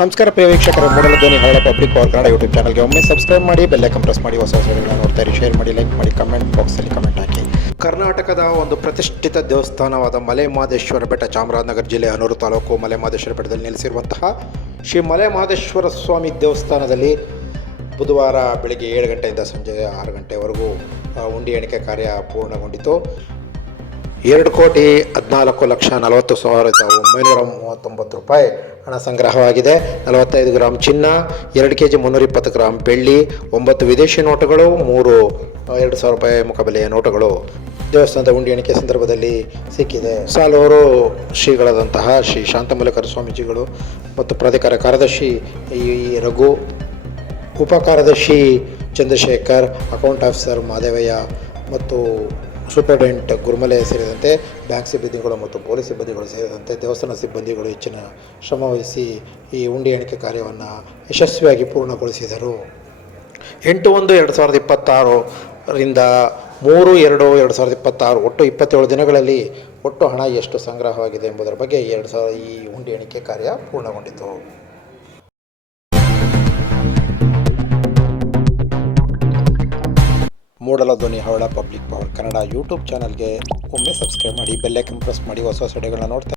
ನಮಸ್ಕಾರ ಪ್ರಿಯ ವೀಕ್ಷಕರು, ಮೂಡಲ ಧ್ವನಿ ಹರಳ ಪಬ್ಲಿಕ್ ಪವರ್ ಕನ್ನಡ ಯೂಟ್ಯೂಬ್ ಚಾನಲ್ಗೆ ಒಮ್ಮೆ ಸಬ್ಸ್ಕ್ರೈಬ್ ಮಾಡಿ, ಬೆಲ್ ಐಕಾನ್ ಪ್ರೆಸ್ ಮಾಡಿ, ಹೊಸ ವಿಡಿಯೋಗಳನ್ನ ನೋಡ್ತಾ ಇರಿ. ಶೇರ್ ಮಾಡಿ, ಲೈಕ್ ಮಾಡಿ, ಕಮೆಂಟ್ ಬಾಕ್ಸಲ್ಲಿ ಕಮೆಂಟ್ ಹಾಕಿ. ಕರ್ನಾಟಕದ ಒಂದು ಪ್ರತಿಷ್ಠಿತ ದೇವಸ್ಥಾನವಾದ ಮಲೆಮಹದೇಶ್ವರ ಬೆಟ್ಟ, ಚಾಮರಾಜನಗರ ಜಿಲ್ಲೆ ಹನೂರು ತಾಲೂಕು ಮಲೆಮಹದೇಶ್ವರ ಬೆಟ್ಟದಲ್ಲಿ ನೆಲೆಸಿರುವಂತಹ ಶ್ರೀ ಮಲೆಮಹದೇಶ್ವರ ಸ್ವಾಮಿ ದೇವಸ್ಥಾನದಲ್ಲಿ ಬುಧವಾರ ಬೆಳಗ್ಗೆ 7 ಗಂಟೆಯಿಂದ ಸಂಜೆ 6 ಗಂಟೆವರೆಗೂ ಉಂಡಿ ಎಣಿಕೆ ಕಾರ್ಯ ಪೂರ್ಣಗೊಂಡಿತು. 2,14,40,939 ರೂಪಾಯಿ ಹಣ ಸಂಗ್ರಹವಾಗಿದೆ. 45 ಗ್ರಾಂ ಚಿನ್ನ, 2 kg 320 ಗ್ರಾಂ ಬೆಳ್ಳಿ, 9 ವಿದೇಶಿ ನೋಟುಗಳು, 3 2,000 ರೂಪಾಯಿ ಮುಖಬೆಲೆಯ ನೋಟುಗಳು ದೇವಸ್ಥಾನದ ಉಂಡಿ ಎಣಿಕೆ ಸಂದರ್ಭದಲ್ಲಿ ಸಿಕ್ಕಿದೆ. ಸಾಲೂರು ಶ್ರೀಗಳಾದಂತಹ ಶ್ರೀ ಶಾಂತಮಲ್ಲಿಕಾರ್ಜುನ ಸ್ವಾಮೀಜಿಗಳು ಮತ್ತು ಪ್ರಾಧಿಕಾರ ಕಾರ್ಯದರ್ಶಿ ರಘು, ಉಪ ಕಾರ್ಯದರ್ಶಿ ಚಂದ್ರಶೇಖರ್, ಅಕೌಂಟ್ ಆಫೀಸರ್ ಮಾದೇವಯ್ಯ ಮತ್ತು ಸೂಪರಿಂಟೆಂಡೆಂಟ್ ಗುರುಮಲೆ ಸೇರಿದಂತೆ ಬ್ಯಾಂಕ್ ಸಿಬ್ಬಂದಿಗಳು ಮತ್ತು ಪೊಲೀಸ್ ಸಿಬ್ಬಂದಿಗಳು ಸೇರಿದಂತೆ ದೇವಸ್ಥಾನ ಸಿಬ್ಬಂದಿಗಳು ಹೆಚ್ಚಿನ ಶ್ರಮವಹಿಸಿ ಈ ಉಂಡಿ ಎಣಿಕೆ ಕಾರ್ಯವನ್ನು ಯಶಸ್ವಿಯಾಗಿ ಪೂರ್ಣಗೊಳಿಸಿದರು. 8/1/2026 ರಿಂದ 3/2/2026 ಒಟ್ಟು 27 ದಿನಗಳಲ್ಲಿ ಒಟ್ಟು ಹಣ ಎಷ್ಟು ಸಂಗ್ರಹವಾಗಿದೆ ಎಂಬುದರ ಬಗ್ಗೆ ಈ ಉಂಡಿ ಎಣಿಕೆ ಕಾರ್ಯ ಪೂರ್ಣಗೊಂಡಿತು. ಮೂಡಲ ಧ್ವನಿ ಹವಳ ಪಬ್ಲಿಕ್ ಪವರ್ ಕನ್ನಡ ಯೂಟ್ಯೂಬ್ ಚಾನಲ್ಗೆ ಒಮ್ಮೆ ಸಬ್ಸ್ಕ್ರೈಬ್ ಮಾಡಿ, ಬೆಲ್ ಐಕಾನ್ ಪ್ರೆಸ್ ಮಾಡಿ, ಹೊಸ ವಿಡಿಯೋಗಳನ್ನ ನೋಡ್ತಾ